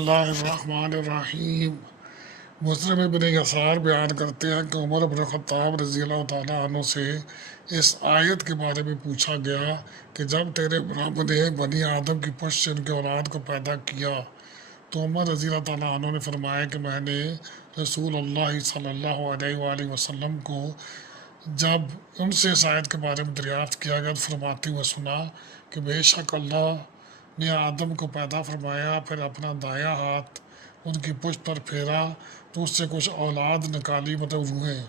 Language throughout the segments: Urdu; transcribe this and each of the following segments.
اللہ الرحمن الرحیم۔ مسلم ابن یسار بیان کرتے ہیں کہ عمر بن خطاب رضی اللہ تعالیٰ عنہ سے اس آیت کے بارے میں پوچھا گیا کہ جب تیرے رب نے بنی آدم کی پشت سے ان کے اولاد کو پیدا کیا تو عمر رضی اللہ تعالیٰ عنہ نے فرمایا کہ میں نے رسول اللہ صلی اللہ علیہ وآلہ وسلم کو جب ان سے اس آیت کے بارے میں دریافت کیا گیا تو فرماتے ہوئے سنا کہ بے شک اللہ نے آدم کو پیدا فرمایا، پھر اپنا دایاں ہاتھ ان کی پشت پر پھیرا تو اس سے کچھ اولاد نکالی، مطلب روحیں،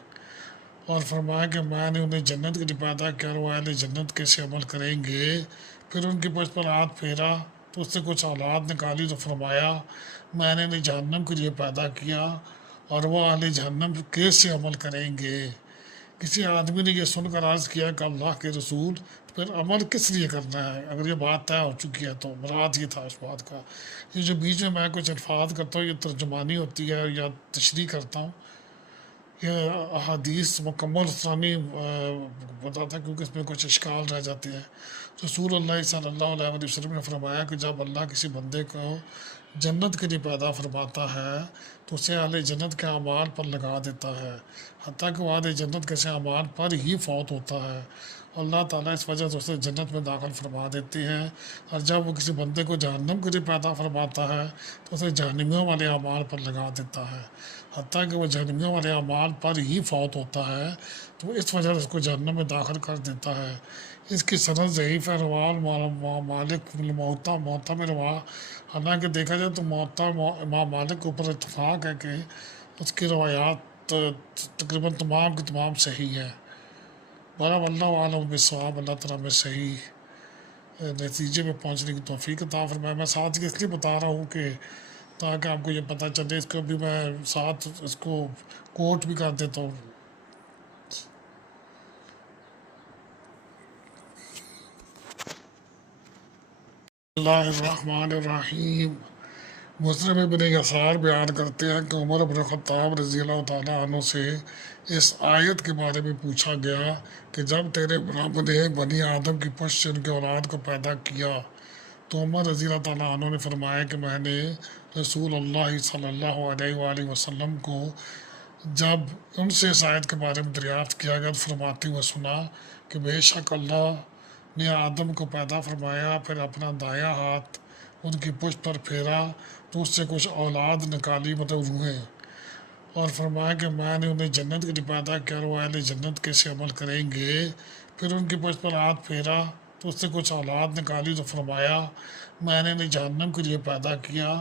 اور فرمایا کہ میں نے انہیں جنت کے لیے پیدا کیا اور وہ اہل جنت کیسے عمل کریں گے۔ پھر ان کی پشت پر ہاتھ پھیرا تو اس سے کچھ اولاد نکالی تو فرمایا میں نے انہیں جہنم کے لیے پیدا کیا اور وہ اہل جہنم کیسے عمل کریں گے۔ کسی آدمی نے یہ سن کر عرض کیا کہ اللہ کے رسول پھر عمل کس لیے کرنا ہے؟ اگر یہ بات طے ہو چکی ہے تو مراد یہ تھا اس بات کا۔ یہ جو بیچ میں کچھ الفاظ کرتا ہوں یہ ترجمانی ہوتی ہے یا تشریح کرتا ہوں، یہ احادیث مکمل ثانی بتاتا ہے کیونکہ اس میں کچھ اشکال رہ جاتے ہیں۔ رسول اللہ صلی اللہ علیہ وسلم نے فرمایا کہ جب اللہ کسی بندے کو جنت کے لیے پیدا فرماتا ہے تو اسے اہل جنت کے اعمال پر لگا دیتا ہے، حتیٰ کہ وہ اہل جنت کے اعمال پر ہی فوت ہوتا ہے۔ اللہ تعالیٰ اس وجہ سے اسے جنت میں داخل فرما دیتے ہیں، اور جب وہ کسی بندے کو جہنم کے لیے پیدا فرماتا ہے تو اسے جہنمیوں والے اعمال پر لگا دیتا ہے، حتیٰ کہ وہ جہنمیوں والے اعمال پر ہی فوت ہوتا ہے، تو اس وجہ سے اس کو جہنم میں داخل کر دیتا ہے۔ اس کی سند ضعیف ہے، رواہ مالک موطا میں رواہ، حالانکہ دیکھا جائے تو موطا امام مالک کے اوپر اتفاق ہے کہ اس کی روایات تقریباً تمام کی تمام صحیح ہے۔ بہرحال اللہ عالم بالصواب، اللہ تعالیٰ میں صحیح نتیجے میں پہنچنے کی توفیق عطا فرمائے۔ میں ساتھ اس لیے بتا رہا ہوں کہ تاکہ آپ کو یہ پتہ چلے، اس کو بھی میں ساتھ اس کو کوٹ بھی کر دیتا ہوں۔ اللہ الرحمن الرحیم۔ مسلم ابن یسار بیان کرتے ہیں کہ عمر بن خطاب رضی اللہ تعالیٰ عنہ سے اس آیت کے بارے میں پوچھا گیا کہ جب تیرے رب نے بنی آدم کی پشت سے ان کے اولاد کو پیدا کیا تو عمر رضی اللہ تعالیٰ عنہ نے فرمایا کہ میں نے رسول اللہ صلی اللہ علیہ وآلہ وسلم کو جب ان سے اس آیت کے بارے میں دریافت کیا گیا تو فرماتے ہوئے سنا کہ بے شک اللہ نے آدم کو پیدا فرمایا، پھر اپنا دایاں ہاتھ ان کی پشت پر پھیرا تو اس سے کچھ اولاد نکالی، مطلب روحیں، اور فرمایا کہ میں نے انہیں جنت کے لیے پیدا کیا اور وہ اہل جنت کیسے عمل کریں گے۔ پھر ان کی پشت پر ہاتھ پھیرا تو اس سے کچھ اولاد نکالی تو فرمایا میں نے انہیں جہنم کے لیے پیدا کیا